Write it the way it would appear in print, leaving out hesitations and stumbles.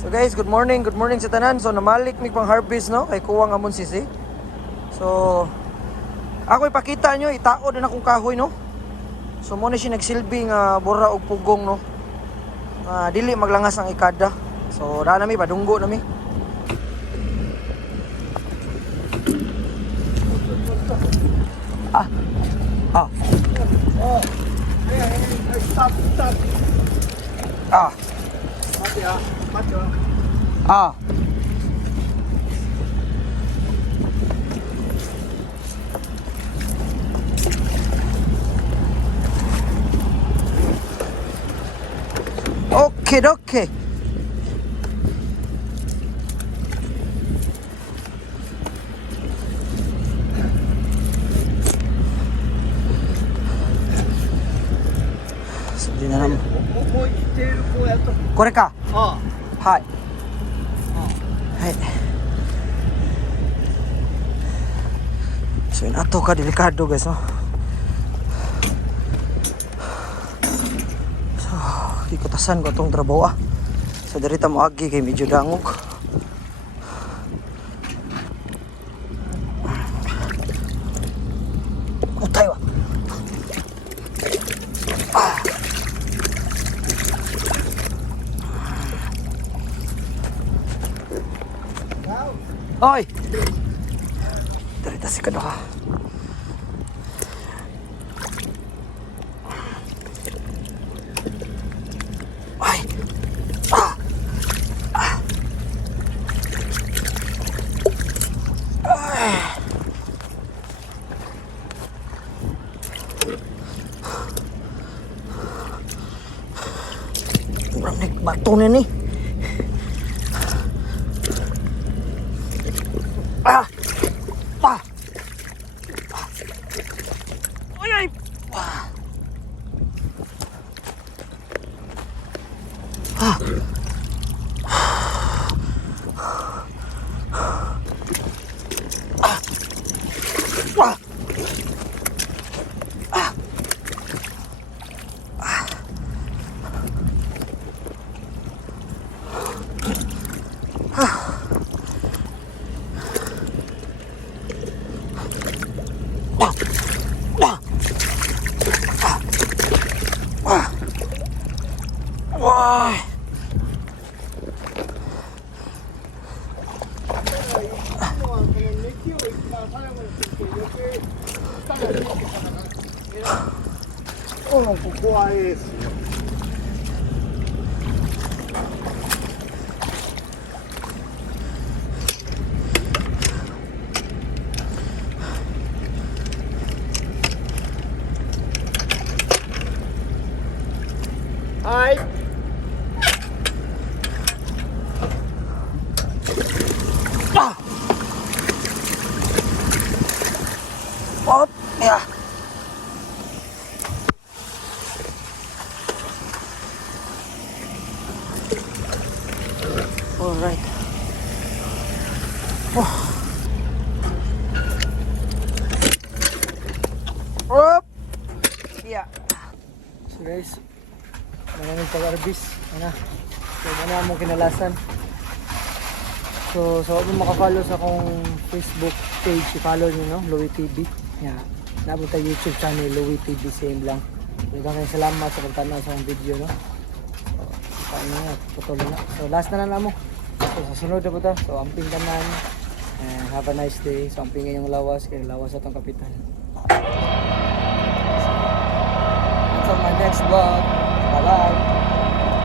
So guys, good morning sa tanan. So namalik mi pang harvest no kay kuwang amon sisi. So ako ipakita nyo, itao din akong kahoy no. So mo na siya nagsilbing bura og pugong no. Dili maglangas ang ikada. So ra nami padunggo nami. Stop. Okay. Sabi na naman. Kore ka? Hai. So yun ato ka delikado guys no. So ikutasan ko tong trabaho So dirita mo agi kay medyo dangog. Utay wa. Oy! Dirita si kado ka. Ay! Murang bato na ni. Non può qua essere. Hai. Op, ya. Alright. Op. Ya. So guys, maraming pag-arbis. Ano mo kinalasan. So huwag mo makafollow sa akong Facebook page, i-follow nyo no, LOIETV. Nabot tayo YouTube channel, LOIETV, same lang. Daghang salamat sa pagtanaw sa akong video no. Paano nga, patuloy na. So last na lang mo. So sa sunod na po ito. So amping tanan. And have a nice day. So amping ngayong lawas, kaya lawas atong kapitan. Until my next vlog. Bye bye.